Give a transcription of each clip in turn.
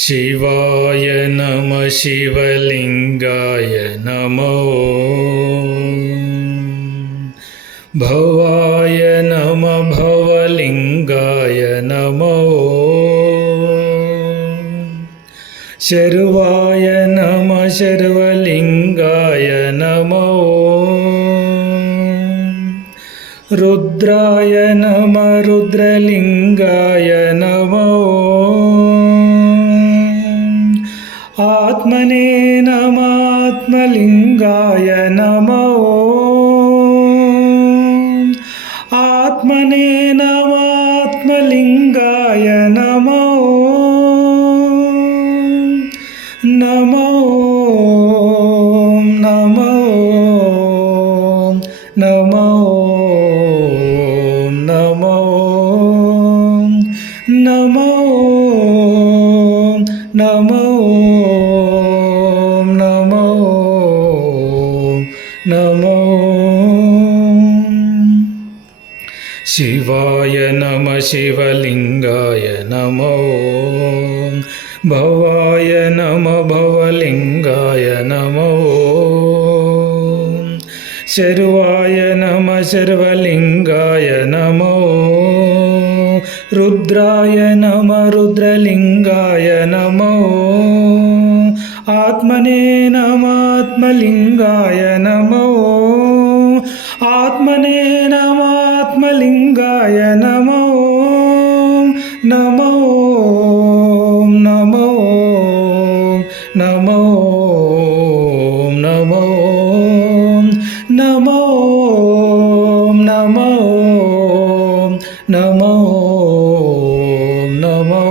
ಶಿವಾಯ ನಮಃ ಶಿವಲಿಂಗಾಯ ನಮೋ ಭವಾಯ ನಮಃ ಭವಲಿಂಗಾಯ ನಮೋ ಶರ್ವಾಯ ನಮಃ ಶರ್ವಲಿಂಗಾಯ ನಮೋ ರುದ್ರಾಯ ನಮಃ ರುದ್ರಲಿಂಗಾಯ ನಮೋ ಆತ್ಮನೇ ನಮಃ ಆತ್ಮಲಿಂಗಾಯ ನಮೋ ಆತ್ಮನೇ ನಮಃ ಆತ್ಮಲಿಂಗಾಯ ನಮೋ ನಮೋ ನಮೋ ನಮೋ ನಮೋ ನಮೋ ನಮೋ ನಮೋ ನಮೋ ಶಿವಾಯ ನಮಃ ಶಿವಲಿಂಗಾಯ ನಮೋ ಭವಾಯ ನಮಃ ಭವಲಿಂಗಾಯ ನಮೋ ಶರ್ವಾಯ ನಮಃ ಶರ್ವಲಿಂಗಾಯ ನಮೋ ರುದ್ರಾಯ ನಮಃ ರುದ್ರಲಿಂಗಾಯ ನಮೋ ಆತ್ಮನೇ ನಮಃ ಆತ್ಮಲಿಂಗಾಯ ನಮೋ ಆತ್ಮನೇ ನಮಃ ಆತ್ಮಲಿಂಗಾಯ ನಮೋ ನಮೋ ನಮೋ ನಮೋ ನಮೋ ನಮೋ ನಮೋ ನಮೋ ನಮೋ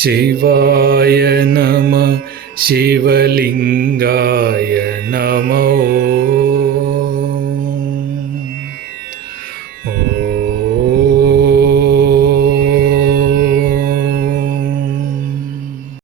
ಶಿವಾಯ ನಮಃ ಶಿವಲಿಂಗಾಯ ನಮೋ